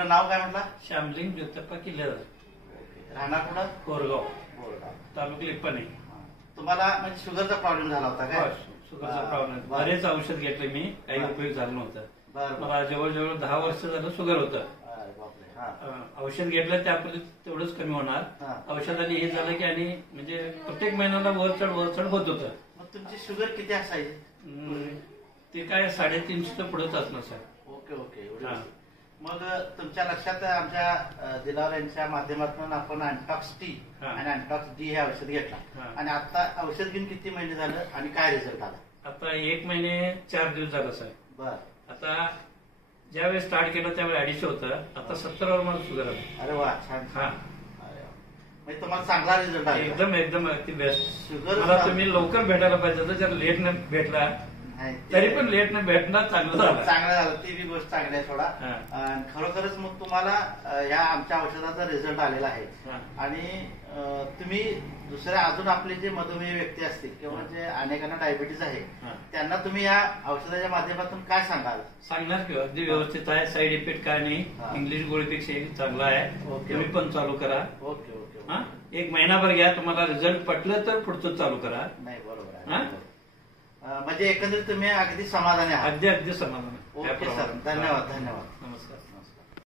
आपलं नाव काय म्हटलं? श्यामलिंग ज्योतिप्पा किल्लेदार, राहणार कुठं? कोरगाव, बोरगाव. तालुका लिप्पाणे. तुम्हाला म्हणजे शुगरचा प्रॉब्लेम झाला होता काय? शुगरचा प्रॉब्लेम. बरेच औषध घेतले मी, काही उपयोग झाला नव्हता. मला जवळजवळ 10 वर्ष झालं शुगर होतं. औषध घेतलं त्यापुढे तेवढंच कमी होणार. औषधाने हे झालं की आणि म्हणजे प्रत्येक महिन्याला वरचढ होत होतं. मग तुमची शुगर किती असायची? ते काय 350 पुढेच असणार सर. Okay okay. मग तुमच्या लक्षात आमच्या दिलावर यांच्या माध्यमातून आपण अँटॉक्स टी आणि अँटॉक्स डी हे औषध घेतला आणि आता औषध घेऊन किती महिने झालं आणि काय रिझल्ट आला? आता 1 महिने 4 दिवस झालं सर. बर. आता ज्यावेळेस स्टार्ट केलं त्यावेळी 250 होतं, आता 70 वर मला शुगर आलं. अरे वा, छान. म्हणजे तुम्हाला चांगला रिझल्ट आला? एकदम एकदम अगदी बेस्ट. शुगर मला तुम्ही लवकर भेटायला पाहिजे होतं. जर लेट न भेटला तरी पण लेट न भेटणार चांगलं झालं. चांगलं झालं, ती बी गोष्ट चांगली आहे थोडा. खरोखरच मग तुम्हाला या आमच्या औषधाचा रिझल्ट आलेला आहे. आणि तुम्ही दुसऱ्या अजून आपले जे मधुमेह व्यक्ती असतील किंवा जे अनेकांना डायबिटीज आहे त्यांना तुम्ही या औषधाच्या माध्यमातून काय सांगाल? सांगणार किंवा अगदी व्यवस्थित आहे, साईड इफेक्ट काय नाही, इंग्लिश गोळीपेक्षा चांगला आहे. तुम्ही पण चालू करा. Okay okay. 1 महिनाभर घ्या, तुम्हाला रिझल्ट पटलं तर पुढचं चालू करा. नाही, बरोबर आहे. म्हणजे एकंदरीत तुम्ही अगदी समाधानी आहात? अगदी समाधान. ओके सर, धन्यवाद. धन्यवाद. नमस्कार.